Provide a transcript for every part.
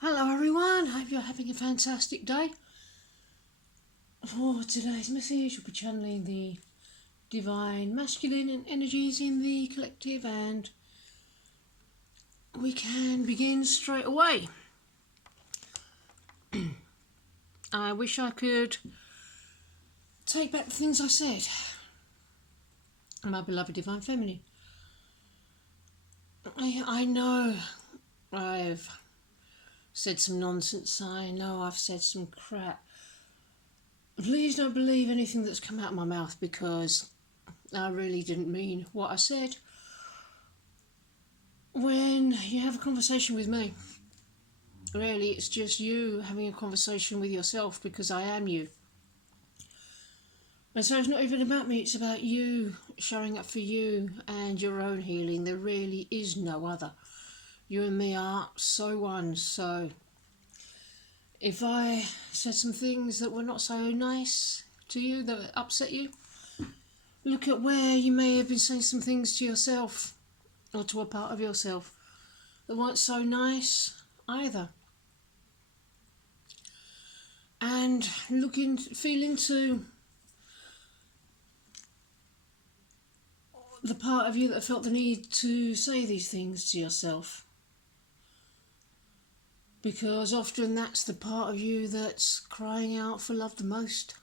Hello everyone, hope you're having a fantastic day. For today's message, we'll be channeling the divine masculine energies in the collective, and we can begin straight away. I wish I could take back the things I said. My beloved divine feminine. I know I've said some nonsense, I know I've said some crap. Please don't believe anything that's come out of my mouth, because I really didn't mean what I said. When you have a conversation with me, really it's just you having a conversation with yourself, because I am you. And so it's not even about me, it's about you showing up for you and your own healing. There really is no other. You and me are so one. So if I said some things that were not so nice to you, that upset you, look at where you may have been saying some things to yourself or to a part of yourself that weren't so nice either. And feel into the part of you that felt the need to say these things to yourself. Because often that's the part of you that's crying out for love the most.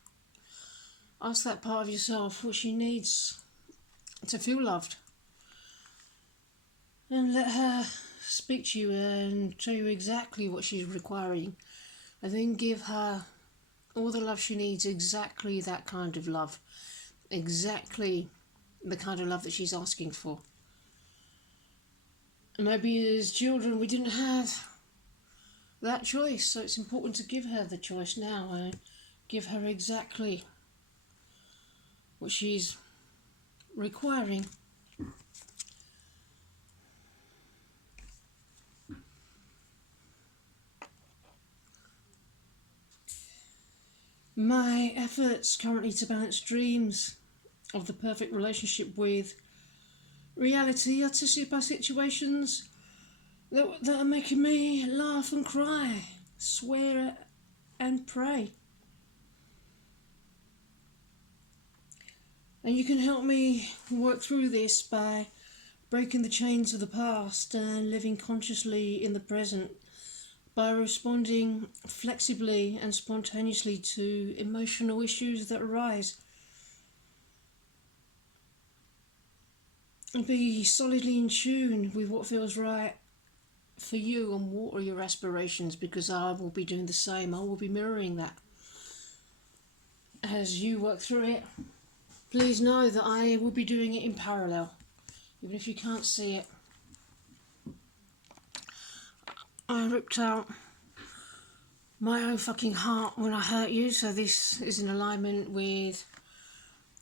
Ask that part of yourself what she needs to feel loved. And let her speak to you and tell you exactly what she's requiring. And then give her all the love she needs, exactly that kind of love. Exactly the kind of love that she's asking for. And maybe as children we didn't have that choice, so it's important to give her the choice now and give her exactly what she's requiring. My efforts currently to balance dreams of the perfect relationship with reality are tested by situations that are making me laugh and cry, swear and pray. And you can help me work through this by breaking the chains of the past and living consciously in the present, by responding flexibly and spontaneously to emotional issues that arise. And be solidly in tune with what feels right for you and what are your aspirations, because I will be doing the same. I will be mirroring that as you work through it. Please know that I will be doing it in parallel, even if you can't see it. I ripped out my own fucking heart when I hurt you, so this is in alignment with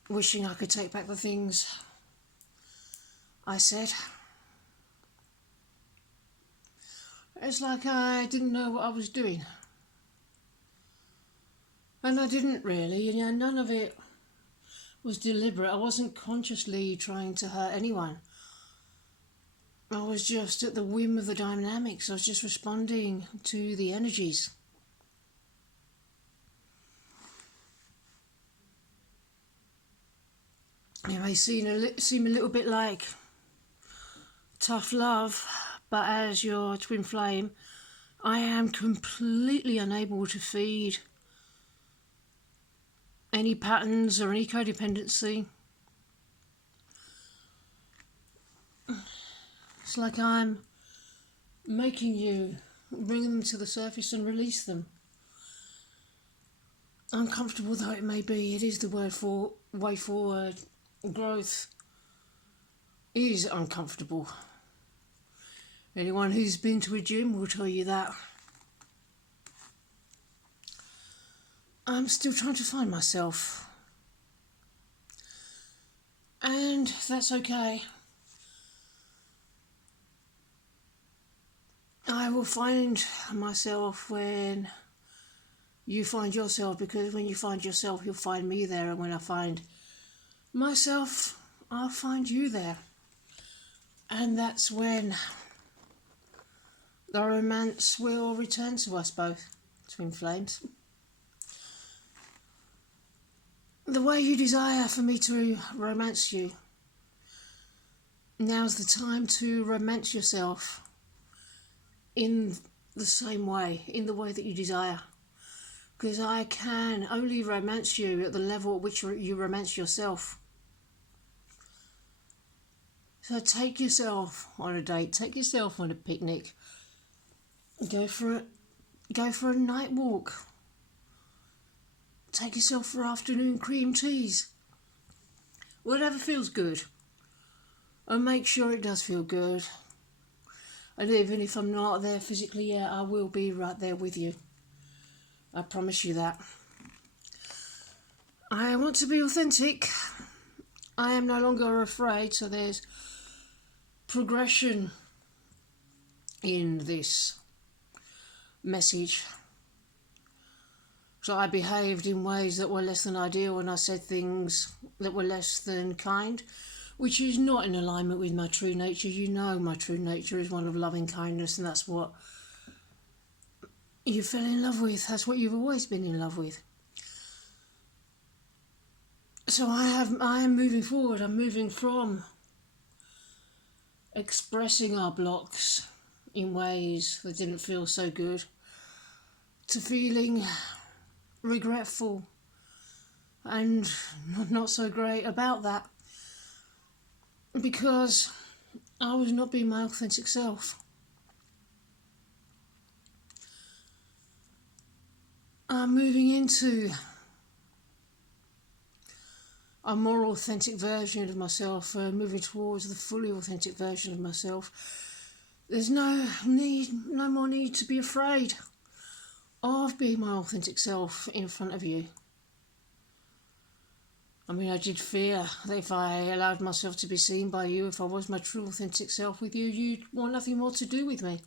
wishing I could take back the things I said. It's like I didn't know what I was doing. And I didn't really, and none of it was deliberate. I wasn't consciously trying to hurt anyone. I was just at the whim of the dynamics. I was just responding to the energies. It may seem a little bit like tough love, but as your twin flame, I am completely unable to feed any patterns or any codependency. It's like I'm making you bring them to the surface and release them. Uncomfortable though it may be, it is the way forward. Growth is uncomfortable. Anyone who's been to a gym will tell you that. I'm still trying to find myself. And that's okay. I will find myself when you find yourself, because when you find yourself, you'll find me there, and when I find myself, I'll find you there. And that's when the romance will return to us both, twin flames. The way you desire for me to romance you, now's the time to romance yourself in the same way, in the way that you desire. Because I can only romance you at the level at which you romance yourself. So take yourself on a date, take yourself on a picnic, go for a night walk. Take yourself for afternoon cream teas. Whatever feels good. And make sure it does feel good. And even if I'm not there physically, yeah, I will be right there with you. I promise you that. I want to be authentic. I am no longer afraid, so there's progression in this message. So I behaved in ways that were less than ideal, and I said things that were less than kind, which is not in alignment with my true nature. You know my true nature is one of loving kindness, and that's what you fell in love with. That's what you've always been in love with. So I am moving forward. I'm moving from expressing our blocks in ways that didn't feel so good to feeling regretful and not so great about that, because I was not being my authentic self. I'm moving into a more authentic version of myself, moving towards the fully authentic version of myself. There's no more need to be afraid of being my authentic self in front of you. I mean, I did fear that if I allowed myself to be seen by you, if I was my true authentic self with you, you'd want nothing more to do with me.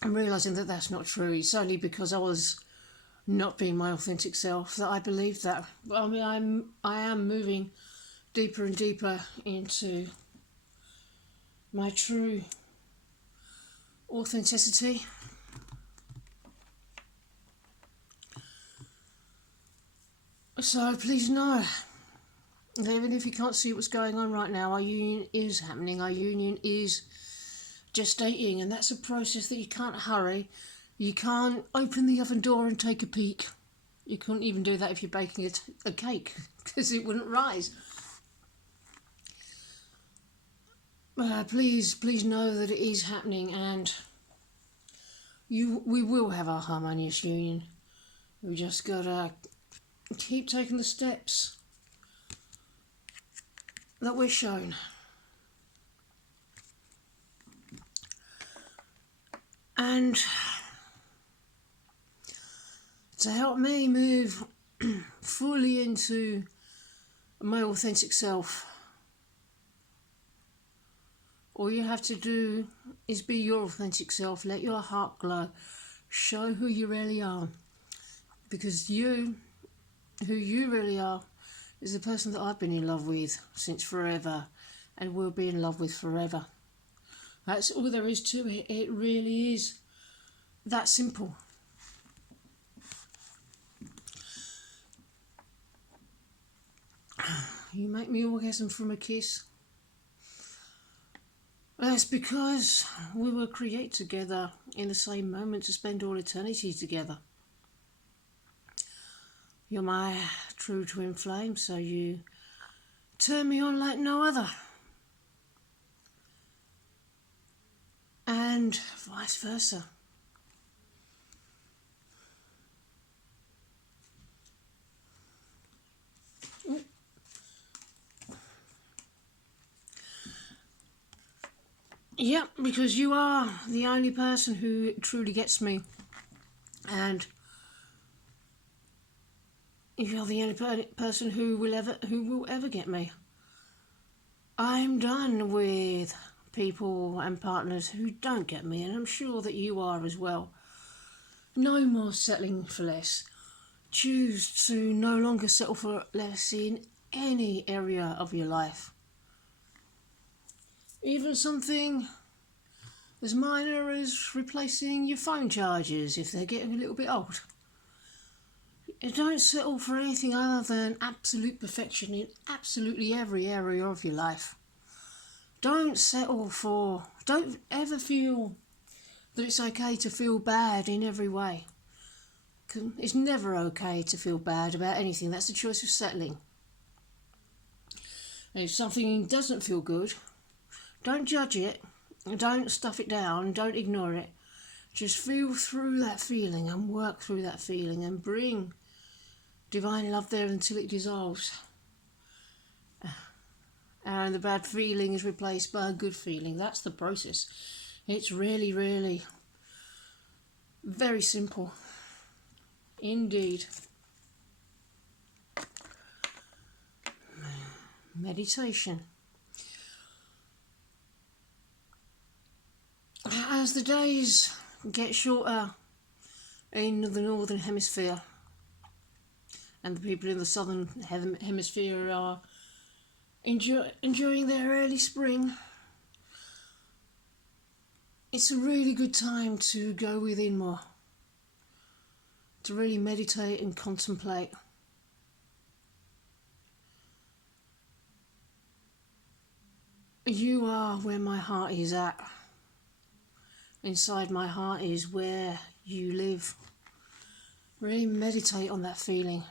I'm realising that that's not true. It's only because I was not being my authentic self that I believed that. I mean, I am moving deeper and deeper into my true authenticity. So please know that even if you can't see what's going on right now, our union is happening. Our union is gestating, and that's a process that you can't hurry. You can't open the oven door and take a peek. You couldn't even do that if you're baking a cake, because it wouldn't rise. Please know that it is happening, and we will have our harmonious union. We just gotta keep taking the steps that we're shown. And to help me move fully into my authentic self, all you have to do is be your authentic self. Let your heart glow. Show who you really are. Because who you really are, is the person that I've been in love with since forever and will be in love with forever. That's all there is to it. It really is that simple. You make me orgasm from a kiss. That's because we were created together in the same moment to spend all eternity together. You're my true twin flame, so you turn me on like no other. And vice versa. Yeah, because you are the only person who truly gets me. And you're the only person who will ever get me. I'm done with people and partners who don't get me, and I'm sure that you are as well. No more settling for less. Choose to no longer settle for less in any area of your life. Even something as minor as replacing your phone chargers if they're getting a little bit old. Don't settle for anything other than absolute perfection in absolutely every area of your life. Don't ever feel that it's okay to feel bad in every way. It's never okay to feel bad about anything. That's the choice of settling. And if something doesn't feel good, don't judge it, don't stuff it down, don't ignore it. Just feel through that feeling and work through that feeling and bring divine love there until it dissolves. And the bad feeling is replaced by a good feeling. That's the process. It's really, really very simple. Indeed. Meditation. As the days get shorter in the northern hemisphere and the people in the southern hemisphere are enjoying their early spring, it's a really good time to go within more, to really meditate and contemplate. You are where my heart is at. Inside my heart is where you live. Really meditate on that feeling.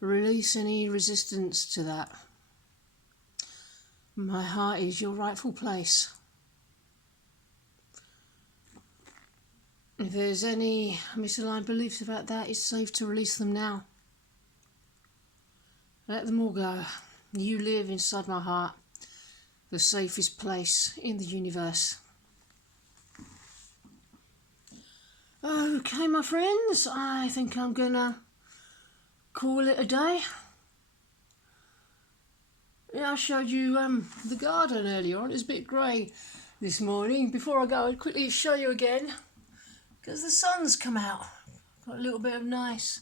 Release any resistance to that. My heart is your rightful place. If there's any misaligned beliefs about that, it's safe to release them now. Let them all go. You live inside my heart, the safest place in the universe. Okay, my friends, I think I'm gonna call it a day. Yeah, I showed you the garden earlier on. It's a bit grey this morning. Before I go, I'll quickly show you again, because the sun's come out. Got a little bit of nice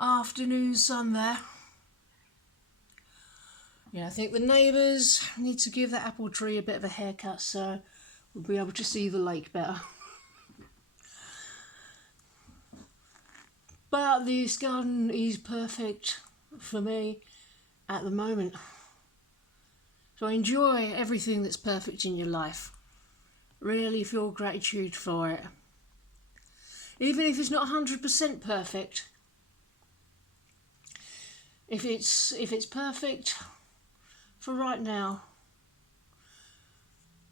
afternoon sun there. Yeah, I think the neighbours need to give that apple tree a bit of a haircut so we'll be able to see the lake better. But this garden is perfect for me at the moment. So enjoy everything that's perfect in your life. Really feel gratitude for it. Even if it's not 100% perfect. If it's perfect for right now,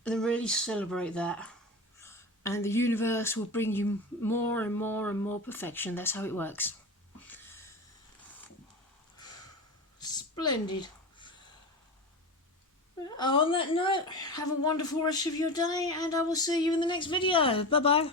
then really celebrate that. And the universe will bring you more and more and more perfection. That's how it works. Splendid. On that note, have a wonderful rest of your day, and I will see you in the next video. Bye bye.